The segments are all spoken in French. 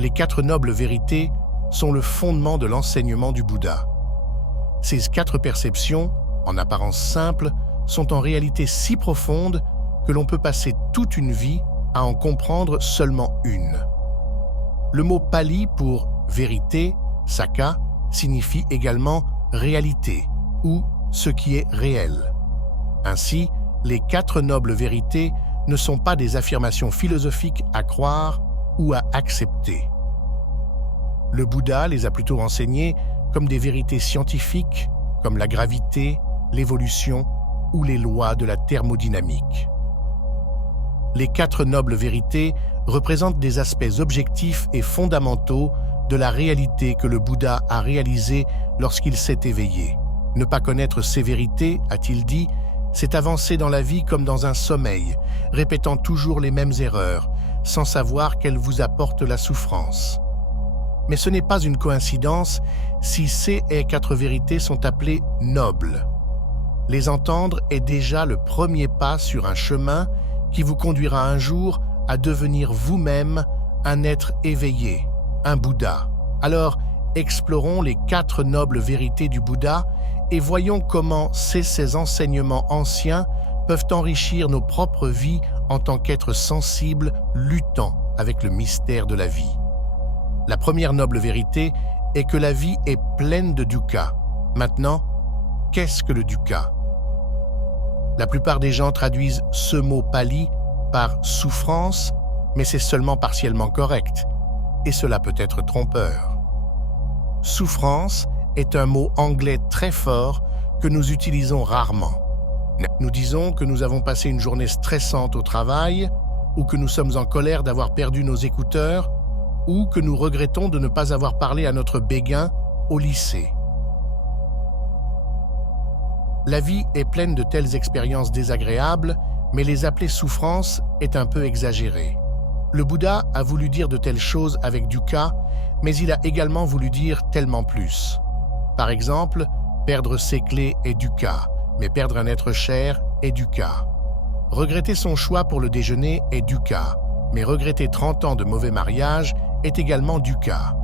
Les 4 nobles vérités sont le fondement de l'enseignement du Bouddha. Ces 4 perceptions, en apparence simples, sont en réalité si profondes que l'on peut passer toute une vie à en comprendre seulement une. Le mot pali pour vérité, saka, signifie également réalité ou ce qui est réel. Ainsi, les 4 nobles vérités ne sont pas des affirmations philosophiques à croire ou à accepter. Le Bouddha les a plutôt enseignées comme des vérités scientifiques, comme la gravité, l'évolution ou les lois de la thermodynamique. Les 4 nobles vérités représentent des aspects objectifs et fondamentaux de la réalité que le Bouddha a réalisée lorsqu'il s'est éveillé. Ne pas connaître ces vérités, a-t-il dit, c'est avancer dans la vie comme dans un sommeil, répétant toujours les mêmes erreurs, sans savoir qu'elles vous apportent la souffrance. Mais ce n'est pas une coïncidence si ces 4 vérités sont appelées nobles. Les entendre est déjà le premier pas sur un chemin qui vous conduira un jour à devenir vous-même un être éveillé, un Bouddha. Alors, explorons les 4 nobles vérités du Bouddha et voyons comment ces enseignements anciens peuvent enrichir nos propres vies en tant qu'êtres sensibles luttant avec le mystère de la vie. La première noble vérité est que la vie est pleine de dukkha. Maintenant, qu'est-ce que le dukkha? La plupart des gens traduisent ce mot pali par souffrance, mais c'est seulement partiellement correct, et cela peut être trompeur. Souffrance est un mot anglais très fort que nous utilisons rarement. Nous disons que nous avons passé une journée stressante au travail, ou que nous sommes en colère d'avoir perdu nos écouteurs, ou que nous regrettons de ne pas avoir parlé à notre béguin au lycée. La vie est pleine de telles expériences désagréables, mais les appeler souffrance est un peu exagéré. Le Bouddha a voulu dire de telles choses avec dukkha, mais il a également voulu dire tellement plus. Par exemple, perdre ses clés est dukkha, mais perdre un être cher est dukkha. Regretter son choix pour le déjeuner est dukkha, mais regretter 30 ans de mauvais mariage est également dukkha.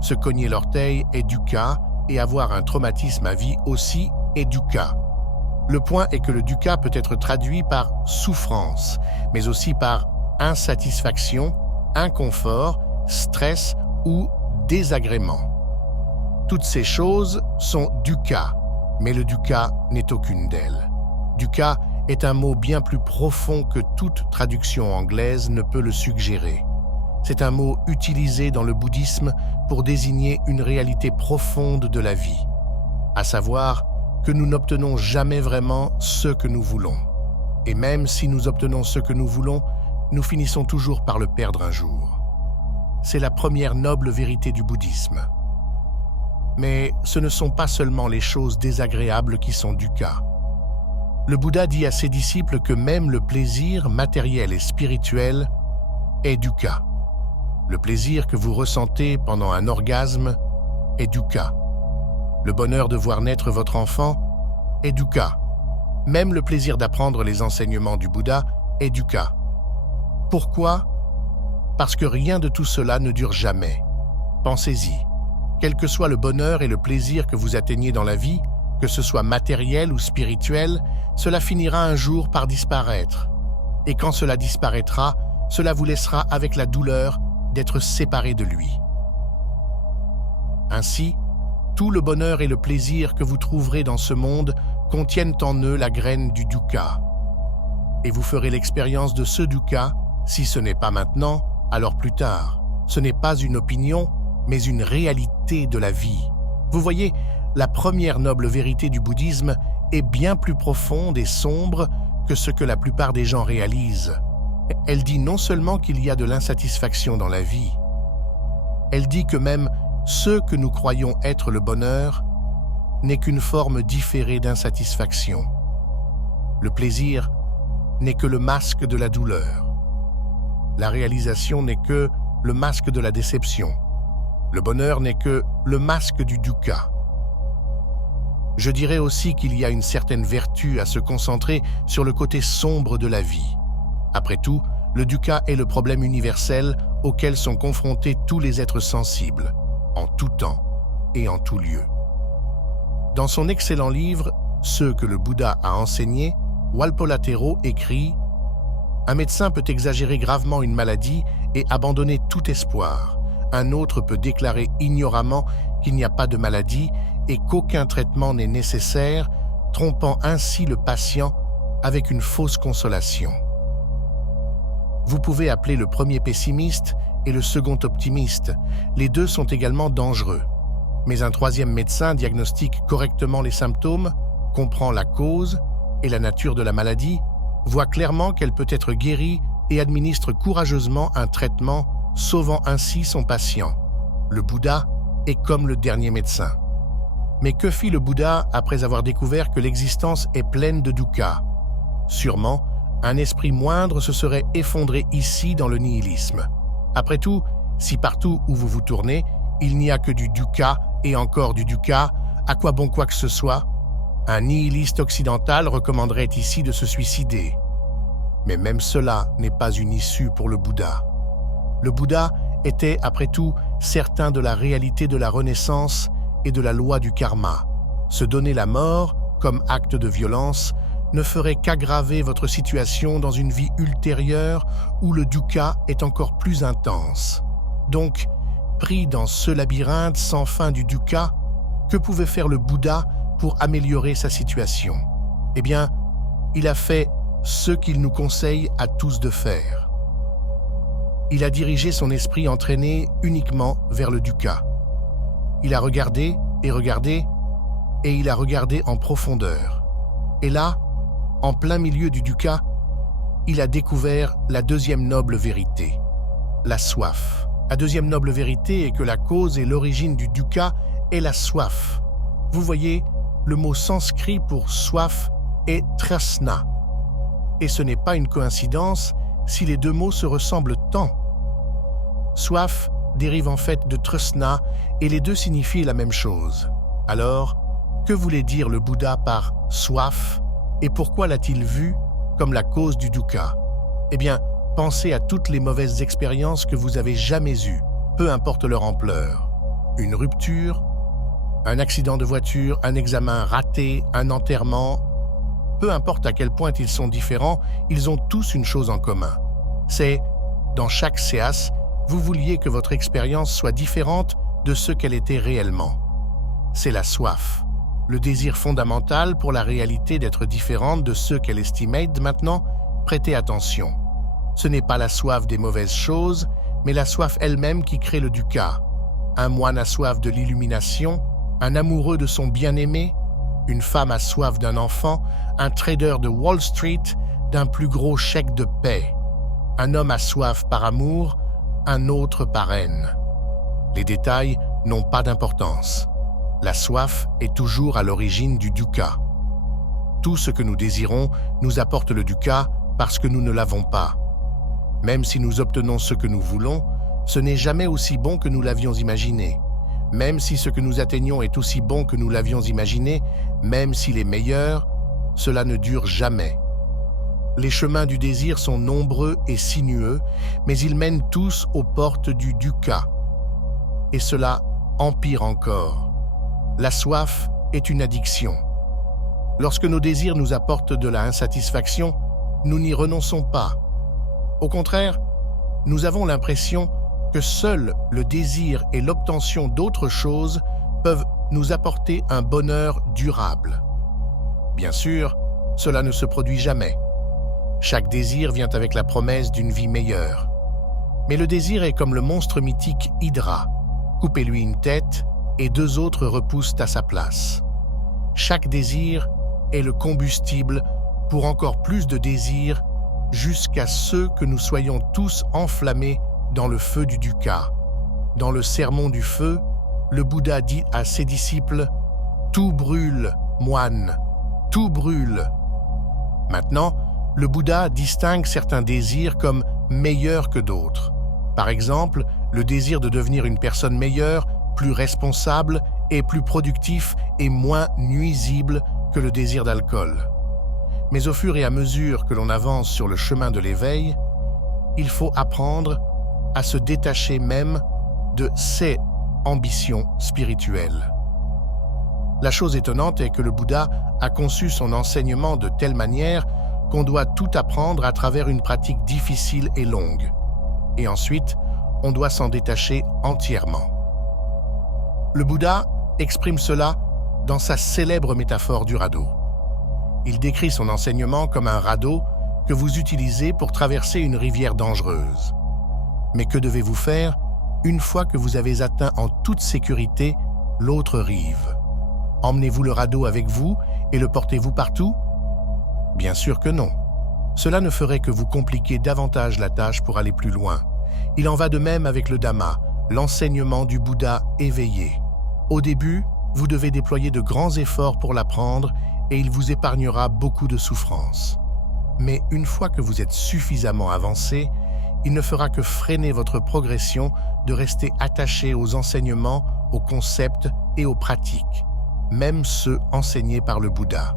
Se cogner l'orteil est dukkha et avoir un traumatisme à vie aussi est dukkha. Le point est que le dukkha peut être traduit par souffrance, mais aussi par insatisfaction, inconfort, stress ou désagrément. Toutes ces choses sont dukkha, mais le dukkha n'est aucune d'elles. Dukkha est un mot bien plus profond que toute traduction anglaise ne peut le suggérer. C'est un mot utilisé dans le bouddhisme pour désigner une réalité profonde de la vie, à savoir que nous n'obtenons jamais vraiment ce que nous voulons. Et même si nous obtenons ce que nous voulons, nous finissons toujours par le perdre un jour. C'est la première noble vérité du bouddhisme. Mais ce ne sont pas seulement les choses désagréables qui sont dukkha. Le Bouddha dit à ses disciples que même le plaisir matériel et spirituel est dukkha. Le plaisir que vous ressentez pendant un orgasme est dukkha. Le bonheur de voir naître votre enfant est dukkha. Même le plaisir d'apprendre les enseignements du Bouddha est dukkha. Pourquoi? Parce que rien de tout cela ne dure jamais. Pensez-y. Quel que soit le bonheur et le plaisir que vous atteignez dans la vie, que ce soit matériel ou spirituel, cela finira un jour par disparaître. Et quand cela disparaîtra, cela vous laissera avec la douleur d'être séparé de lui. Ainsi, tout le bonheur et le plaisir que vous trouverez dans ce monde contiennent en eux la graine du dukkha. Et vous ferez l'expérience de ce dukkha, si ce n'est pas maintenant, alors plus tard. Ce n'est pas une opinion, mais une réalité de la vie. Vous voyez, la première noble vérité du bouddhisme est bien plus profonde et sombre que ce que la plupart des gens réalisent. Elle dit non seulement qu'il y a de l'insatisfaction dans la vie, elle dit que même ce que nous croyons être le bonheur n'est qu'une forme différée d'insatisfaction. Le plaisir n'est que le masque de la douleur. La réalisation n'est que le masque de la déception. Le bonheur n'est que le masque du dukkha. Je dirais aussi qu'il y a une certaine vertu à se concentrer sur le côté sombre de la vie. Après tout, le dukkha est le problème universel auxquels sont confrontés tous les êtres sensibles, en tout temps et en tout lieu. Dans son excellent livre « Ceux que le Bouddha a enseignés », Walpolatero écrit « Un médecin peut exagérer gravement une maladie et abandonner tout espoir. Un autre peut déclarer ignoramment qu'il n'y a pas de maladie et qu'aucun traitement n'est nécessaire, trompant ainsi le patient avec une fausse consolation. Vous pouvez appeler le premier pessimiste et le second optimiste. Les deux sont également dangereux. Mais un troisième médecin diagnostique correctement les symptômes, comprend la cause et la nature de la maladie, voit clairement qu'elle peut être guérie et administre courageusement un traitement, sauvant ainsi son patient. Le Bouddha est comme le dernier médecin. Mais que fit le Bouddha après avoir découvert que l'existence est pleine de dukkha? Sûrement, un esprit moindre se serait effondré ici dans le nihilisme. Après tout, si partout où vous vous tournez, il n'y a que du dukkha et encore du dukkha, à quoi bon quoi que ce soit? Un nihiliste occidental recommanderait ici de se suicider. Mais même cela n'est pas une issue pour le Bouddha. Le Bouddha était, après tout, certain de la réalité de la renaissance et de la loi du karma. Se donner la mort, comme acte de violence, ne ferait qu'aggraver votre situation dans une vie ultérieure où le dukkha est encore plus intense. Donc, pris dans ce labyrinthe sans fin du dukkha, que pouvait faire le Bouddha pour améliorer sa situation? Eh bien, il a fait ce qu'il nous conseille à tous de faire. Il a dirigé son esprit entraîné uniquement vers le dukkha. Il a regardé, et il a regardé en profondeur. Et là, en plein milieu du dukkha, il a découvert la deuxième noble vérité, la soif. La deuxième noble vérité est que la cause et l'origine du dukkha est la soif. Vous voyez, le mot sanskrit pour soif est trasna. Et ce n'est pas une coïncidence si les deux mots se ressemblent tant. Soif dérive en fait de trasna et les deux signifient la même chose. Alors, que voulait dire le Bouddha par soif et pourquoi l'a-t-il vu comme la cause du dukkha? Eh bien, pensez à toutes les mauvaises expériences que vous avez jamais eues, peu importe leur ampleur. Une rupture, un accident de voiture, un examen raté, un enterrement. Peu importe à quel point ils sont différents, ils ont tous une chose en commun. C'est, dans chaque séas, vous vouliez que votre expérience soit différente de ce qu'elle était réellement. C'est la soif, le désir fondamental pour la réalité d'être différente de ce qu'elle estimait. Maintenant, prêtez attention. Ce n'est pas la soif des mauvaises choses, mais la soif elle-même qui crée le dukkha. Un moine a soif de l'illumination, un amoureux de son bien-aimé, une femme a soif d'un enfant, un trader de Wall Street d'un plus gros chèque de paix. Un homme a soif par amour, un autre par haine. Les détails n'ont pas d'importance. La soif est toujours à l'origine du dukkha. Tout ce que nous désirons nous apporte le dukkha parce que nous ne l'avons pas. Même si nous obtenons ce que nous voulons, ce n'est jamais aussi bon que nous l'avions imaginé. Même si ce que nous atteignons est aussi bon que nous l'avions imaginé, même s'il est meilleur, cela ne dure jamais. Les chemins du désir sont nombreux et sinueux, mais ils mènent tous aux portes du dukkha. Et cela empire encore. La soif est une addiction. Lorsque nos désirs nous apportent de la insatisfaction, nous n'y renonçons pas. Au contraire, nous avons l'impression que seul le désir et l'obtention d'autres choses peuvent nous apporter un bonheur durable. Bien sûr, cela ne se produit jamais. Chaque désir vient avec la promesse d'une vie meilleure. Mais le désir est comme le monstre mythique Hydra. Coupez-lui une tête et deux autres repoussent à sa place. Chaque désir est le combustible pour encore plus de désirs jusqu'à ce que nous soyons tous enflammés dans le feu du dukkha. Dans le sermon du feu, le Bouddha dit à ses disciples « Tout brûle, moine, tout brûle ». Maintenant, le Bouddha distingue certains désirs comme meilleurs que d'autres. Par exemple, le désir de devenir une personne meilleure, plus responsable et plus productif est moins nuisible que le désir d'alcool. Mais au fur et à mesure que l'on avance sur le chemin de l'éveil, il faut apprendre à se détacher même de ses ambitions spirituelles. La chose étonnante est que le Bouddha a conçu son enseignement de telle manière qu'on doit tout apprendre à travers une pratique difficile et longue. Et ensuite, on doit s'en détacher entièrement. Le Bouddha exprime cela dans sa célèbre métaphore du radeau. Il décrit son enseignement comme un radeau que vous utilisez pour traverser une rivière dangereuse. Mais que devez-vous faire une fois que vous avez atteint en toute sécurité l'autre rive? Emmenez-vous le radeau avec vous et le portez-vous partout? Bien sûr que non. Cela ne ferait que vous compliquer davantage la tâche pour aller plus loin. Il en va de même avec le Dhamma, l'enseignement du Bouddha éveillé. Au début, vous devez déployer de grands efforts pour l'apprendre et il vous épargnera beaucoup de souffrances. Mais une fois que vous êtes suffisamment avancé, il ne fera que freiner votre progression de rester attaché aux enseignements, aux concepts et aux pratiques, même ceux enseignés par le Bouddha.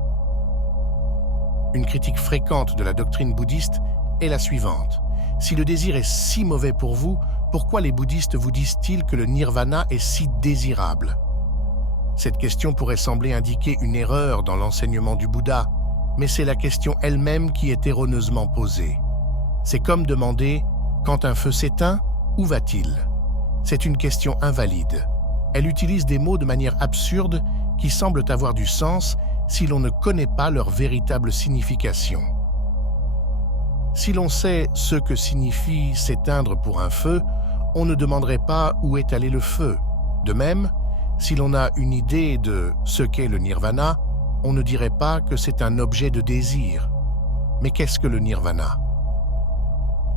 Une critique fréquente de la doctrine bouddhiste est la suivante. Si le désir est si mauvais pour vous, pourquoi les bouddhistes vous disent-ils que le nirvana est si désirable? Cette question pourrait sembler indiquer une erreur dans l'enseignement du Bouddha, mais c'est la question elle-même qui est erroneusement posée. C'est comme demander « quand un feu s'éteint, où va-t-il » C'est une question invalide. Elle utilise des mots de manière absurde qui semblent avoir du sens si l'on ne connaît pas leur véritable signification. Si l'on sait ce que signifie s'éteindre pour un feu, on ne demanderait pas où est allé le feu. De même, si l'on a une idée de ce qu'est le nirvana, on ne dirait pas que c'est un objet de désir. Mais qu'est-ce que le nirvana?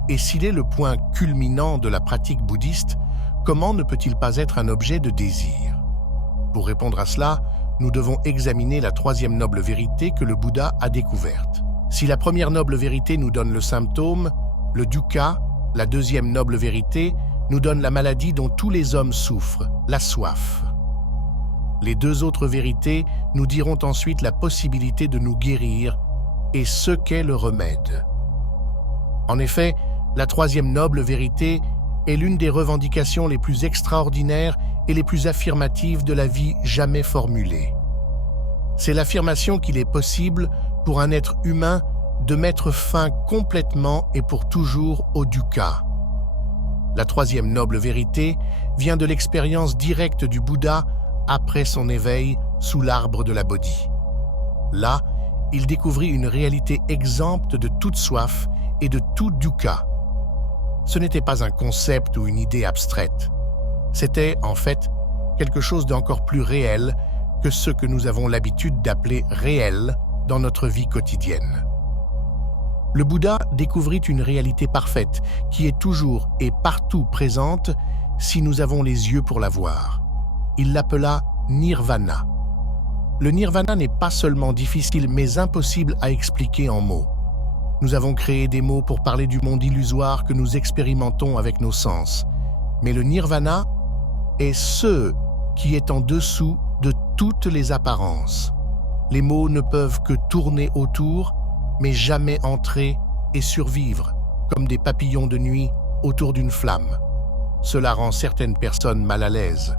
Et s'il est le point culminant de la pratique bouddhiste, comment ne peut-il pas être un objet de désir? Pour répondre à cela, nous devons examiner la troisième noble vérité que le Bouddha a découverte. Si la première noble vérité nous donne le symptôme, le dukkha, la deuxième noble vérité nous donne la maladie dont tous les hommes souffrent, la soif. Les deux autres vérités nous diront ensuite la possibilité de nous guérir et ce qu'est le remède. En effet, la troisième noble vérité est l'une des revendications les plus extraordinaires et les plus affirmatives de la vie jamais formulée. C'est l'affirmation qu'il est possible pour un être humain de mettre fin complètement et pour toujours au dukkha. La troisième noble vérité vient de l'expérience directe du Bouddha après son éveil sous l'arbre de la Bodhi. Là, il découvrit une réalité exempte de toute soif et de tout dukkha. Ce n'était pas un concept ou une idée abstraite. C'était, en fait, quelque chose d'encore plus réel que ce que nous avons l'habitude d'appeler réel dans notre vie quotidienne. Le Bouddha découvrit une réalité parfaite qui est toujours et partout présente si nous avons les yeux pour la voir. Il l'appela nirvana. Le nirvana n'est pas seulement difficile mais impossible à expliquer en mots. Nous avons créé des mots pour parler du monde illusoire que nous expérimentons avec nos sens. Mais le nirvana est ce qui est en dessous de toutes les apparences. Les mots ne peuvent que tourner autour, mais jamais entrer et survivre, comme des papillons de nuit autour d'une flamme. Cela rend certaines personnes mal à l'aise.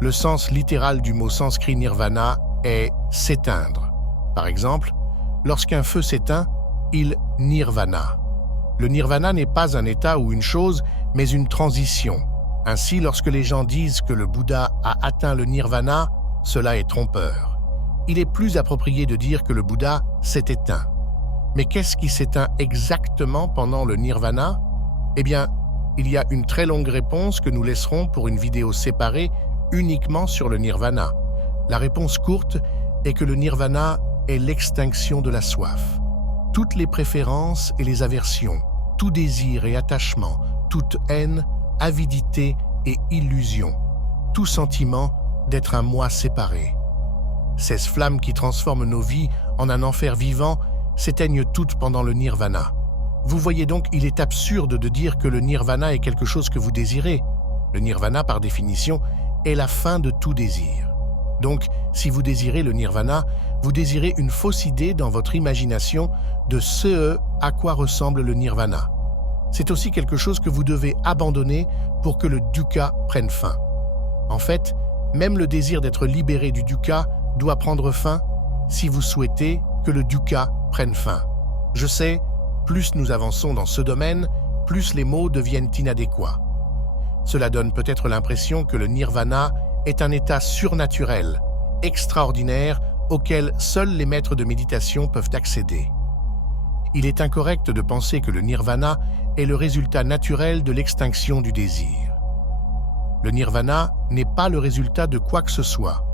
Le sens littéral du mot sanskrit nirvana est « s'éteindre ». Par exemple, lorsqu'un feu s'éteint, il nirvana. Le nirvana n'est pas un état ou une chose, mais une transition. Ainsi, lorsque les gens disent que le Bouddha a atteint le nirvana, cela est trompeur. Il est plus approprié de dire que le Bouddha s'est éteint. Mais qu'est-ce qui s'éteint exactement pendant le nirvana? Eh bien, il y a une très longue réponse que nous laisserons pour une vidéo séparée uniquement sur le nirvana. La réponse courte est que le nirvana est l'extinction de la soif. Toutes les préférences et les aversions, tout désir et attachement, toute haine, avidité et illusion, tout sentiment d'être un moi séparé. Ces flammes qui transforment nos vies en un enfer vivant s'éteignent toutes pendant le nirvana. Vous voyez donc, il est absurde de dire que le nirvana est quelque chose que vous désirez. Le nirvana, par définition, est la fin de tout désir. Donc, si vous désirez le nirvana, vous désirez une fausse idée dans votre imagination de ce à quoi ressemble le nirvana. c'est aussi quelque chose que vous devez abandonner pour que le dukkha prenne fin. En fait, même le désir d'être libéré du dukkha doit prendre fin si vous souhaitez que le dukkha prenne fin. Je sais, plus nous avançons dans ce domaine, plus les mots deviennent inadéquats. Cela donne peut-être l'impression que le nirvana est un état surnaturel, extraordinaire, auquel seuls les maîtres de méditation peuvent accéder. Il est incorrect de penser que le nirvana est le résultat naturel de l'extinction du désir. Le nirvana n'est pas le résultat de quoi que ce soit.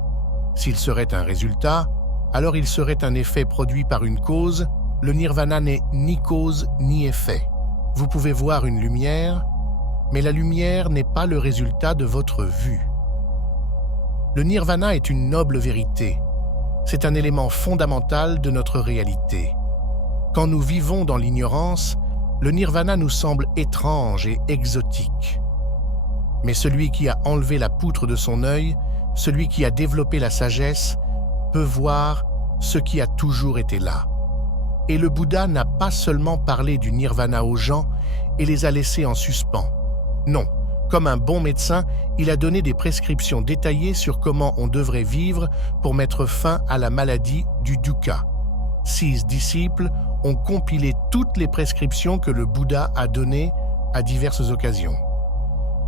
S'il serait un résultat, alors il serait un effet produit par une cause. Le nirvana n'est ni cause ni effet. Vous pouvez voir une lumière, mais la lumière n'est pas le résultat de votre vue. Le nirvana est une noble vérité. C'est un élément fondamental de notre réalité. Quand nous vivons dans l'ignorance, le nirvana nous semble étrange et exotique. Mais celui qui a enlevé la poutre de son œil, celui qui a développé la sagesse, peut voir ce qui a toujours été là. Et le Bouddha n'a pas seulement parlé du nirvana aux gens et les a laissés en suspens. Non, comme un bon médecin, il a donné des prescriptions détaillées sur comment on devrait vivre pour mettre fin à la maladie du dukkha. 6 disciples ont compilé toutes les prescriptions que le Bouddha a données à diverses occasions.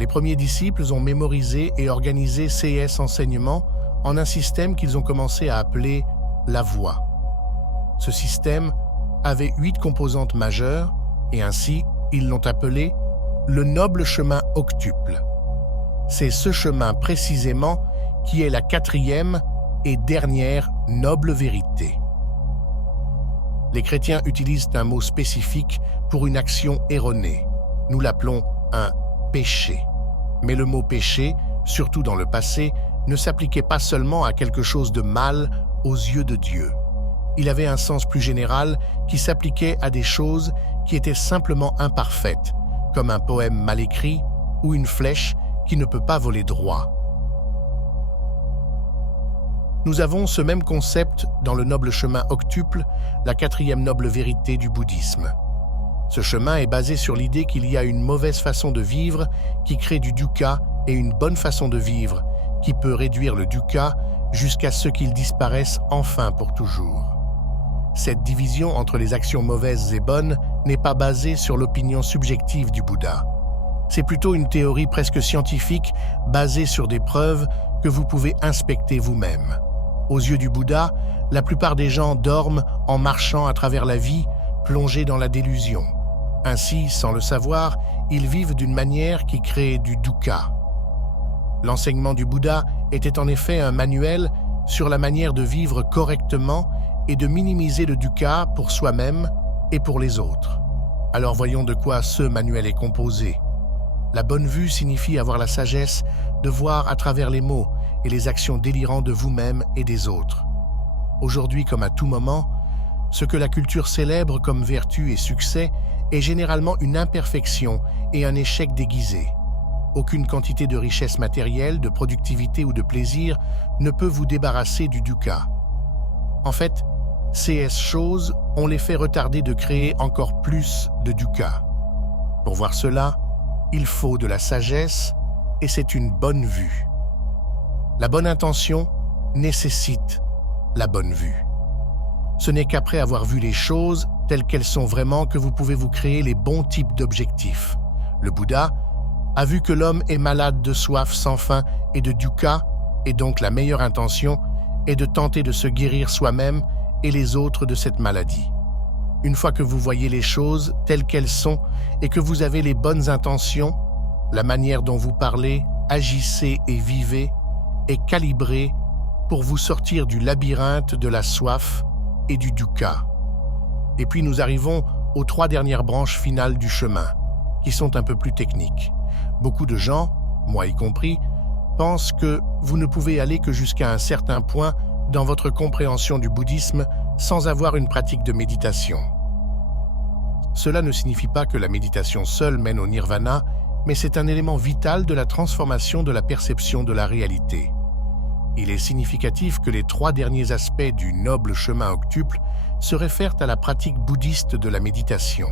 Les premiers disciples ont mémorisé et organisé ces enseignements en un système qu'ils ont commencé à appeler la voie. Ce système avait 8 composantes majeures et ainsi ils l'ont appelé le noble chemin octuple. C'est ce chemin précisément qui est la 4e et dernière noble vérité. Les chrétiens utilisent un mot spécifique pour une action erronée. Nous l'appelons un péché. Mais le mot péché, surtout dans le passé, ne s'appliquait pas seulement à quelque chose de mal aux yeux de Dieu. Il avait un sens plus général qui s'appliquait à des choses qui étaient simplement imparfaites, comme un poème mal écrit ou une flèche qui ne peut pas voler droit. Nous avons ce même concept dans le noble chemin octuple, la 4e noble vérité du bouddhisme. Ce chemin est basé sur l'idée qu'il y a une mauvaise façon de vivre qui crée du dukkha et une bonne façon de vivre qui peut réduire le dukkha jusqu'à ce qu'il disparaisse enfin pour toujours. Cette division entre les actions mauvaises et bonnes n'est pas basée sur l'opinion subjective du Bouddha. C'est plutôt une théorie presque scientifique basée sur des preuves que vous pouvez inspecter vous-même. Aux yeux du Bouddha, la plupart des gens dorment en marchant à travers la vie, plongés dans la délusion. Ainsi, sans le savoir, ils vivent d'une manière qui crée du dukkha. L'enseignement du Bouddha était en effet un manuel sur la manière de vivre correctement et de minimiser le dukkha pour soi-même et pour les autres. Alors voyons de quoi ce manuel est composé. La bonne vue signifie avoir la sagesse de voir à travers les mots et les actions délirantes de vous-même et des autres. Aujourd'hui comme à tout moment, ce que la culture célèbre comme vertu et succès est généralement une imperfection et un échec déguisé. Aucune quantité de richesse matérielle, de productivité ou de plaisir ne peut vous débarrasser du dukkha. En fait, ces choses ont l'effet retardé de créer encore plus de dukkha. Pour voir cela, il faut de la sagesse et c'est une bonne vue. La bonne intention nécessite la bonne vue. Ce n'est qu'après avoir vu les choses telles qu'elles sont vraiment que vous pouvez vous créer les bons types d'objectifs. Le Bouddha a vu que l'homme est malade de soif sans fin et de dukkha, et donc la meilleure intention est de tenter de se guérir soi-même et les autres de cette maladie. Une fois que vous voyez les choses telles qu'elles sont et que vous avez les bonnes intentions, la manière dont vous parlez, agissez et vivez est calibrée pour vous sortir du labyrinthe de la soif et du dukkha. Et puis nous arrivons aux 3 dernières branches finales du chemin, qui sont un peu plus techniques. Beaucoup de gens, moi y compris, pensent que vous ne pouvez aller que jusqu'à un certain point dans votre compréhension du bouddhisme sans avoir une pratique de méditation. Cela ne signifie pas que la méditation seule mène au nirvana, mais c'est un élément vital de la transformation de la perception de la réalité. Il est significatif que les 3 derniers aspects du noble chemin octuple se réfèrent à la pratique bouddhiste de la méditation.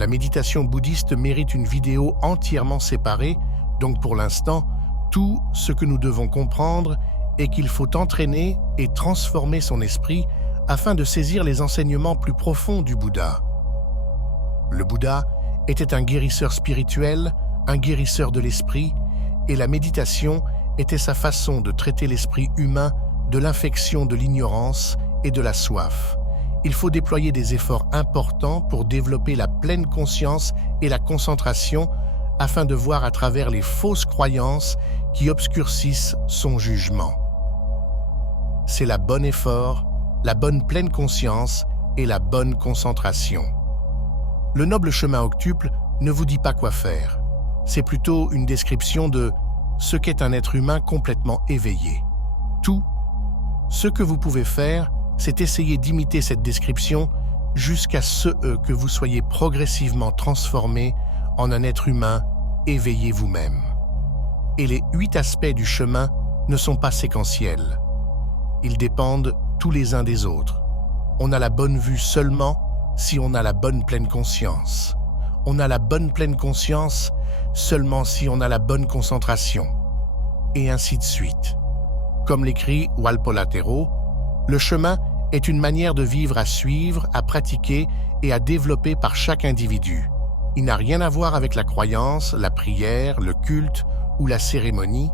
La méditation bouddhiste mérite une vidéo entièrement séparée, donc pour l'instant, tout ce que nous devons comprendre est qu'il faut entraîner et transformer son esprit afin de saisir les enseignements plus profonds du Bouddha. Le Bouddha était un guérisseur spirituel, un guérisseur de l'esprit, et la méditation était sa façon de traiter l'esprit humain de l'infection de l'ignorance et de la soif. Il faut déployer des efforts importants pour développer la pleine conscience et la concentration afin de voir à travers les fausses croyances qui obscurcissent son jugement. C'est la bonne effort, la bonne pleine conscience et la bonne concentration. Le noble chemin octuple ne vous dit pas quoi faire. C'est plutôt une description de ce qu'est un être humain complètement éveillé. Tout ce que vous pouvez faire, c'est essayer d'imiter cette description jusqu'à ce que vous soyez progressivement transformé en un être humain éveillé vous-même. Et les 8 aspects du chemin ne sont pas séquentiels. Ils dépendent tous les uns des autres. On a la bonne vue seulement si on a la bonne pleine conscience. On a la bonne pleine conscience seulement si on a la bonne concentration. Et ainsi de suite. Comme l'écrit Walpola Tero, le chemin est une manière de vivre à suivre, à pratiquer et à développer par chaque individu. Il n'a rien à voir avec la croyance, la prière, le culte ou la cérémonie.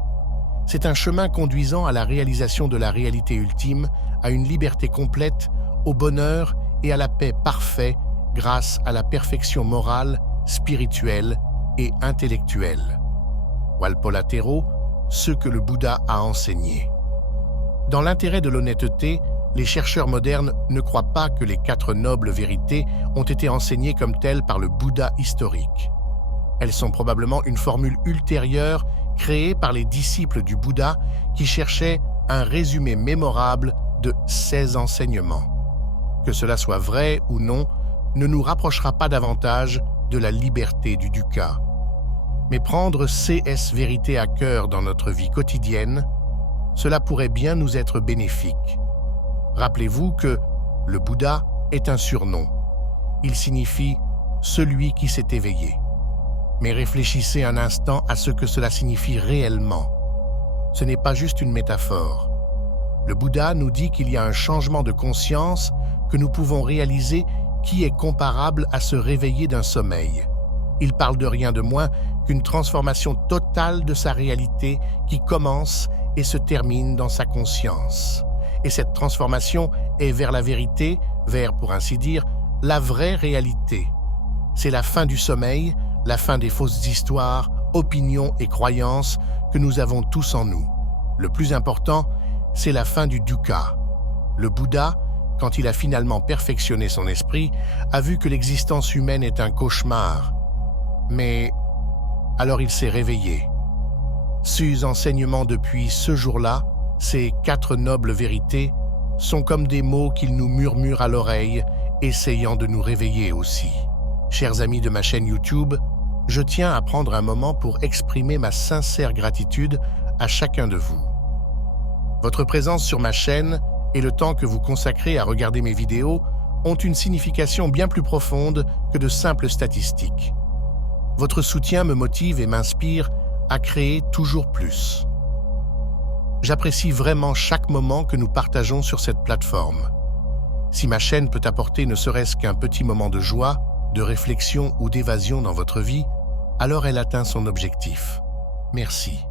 C'est un chemin conduisant à la réalisation de la réalité ultime, à une liberté complète, au bonheur et à la paix parfaite grâce à la perfection morale, spirituelle et intellectuelle. Walpola Tero, ce que le Bouddha a enseigné. Dans l'intérêt de l'honnêteté, les chercheurs modernes ne croient pas que les 4 nobles vérités ont été enseignées comme telles par le Bouddha historique. Elles sont probablement une formule ultérieure créée par les disciples du Bouddha qui cherchaient un résumé mémorable de 16 enseignements. Que cela soit vrai ou non, ne nous rapprochera pas davantage de la liberté du dukkha. Mais prendre ces vérités à cœur dans notre vie quotidienne, cela pourrait bien nous être bénéfique. Rappelez-vous que le Bouddha est un surnom. Il signifie « celui qui s'est éveillé ». Mais réfléchissez un instant à ce que cela signifie réellement. Ce n'est pas juste une métaphore. Le Bouddha nous dit qu'il y a un changement de conscience que nous pouvons réaliser qui est comparable à se réveiller d'un sommeil. Il parle de rien de moins qu'une transformation totale de sa réalité qui commence et se termine dans sa conscience. Et cette transformation est vers la vérité, vers, pour ainsi dire, la vraie réalité. C'est la fin du sommeil, la fin des fausses histoires, opinions et croyances que nous avons tous en nous. Le plus important, c'est la fin du dukkha. Le Bouddha, quand il a finalement perfectionné son esprit, a vu que l'existence humaine est un cauchemar. Mais alors il s'est réveillé. Ces enseignements depuis ce jour-là, ces 4 nobles vérités, sont comme des mots qu'il nous murmure à l'oreille, essayant de nous réveiller aussi. Chers amis de ma chaîne YouTube, je tiens à prendre un moment pour exprimer ma sincère gratitude à chacun de vous. Votre présence sur ma chaîne et le temps que vous consacrez à regarder mes vidéos ont une signification bien plus profonde que de simples statistiques. Votre soutien me motive et m'inspire à créer toujours plus. J'apprécie vraiment chaque moment que nous partageons sur cette plateforme. Si ma chaîne peut apporter ne serait-ce qu'un petit moment de joie, de réflexion ou d'évasion dans votre vie, alors elle atteint son objectif. Merci.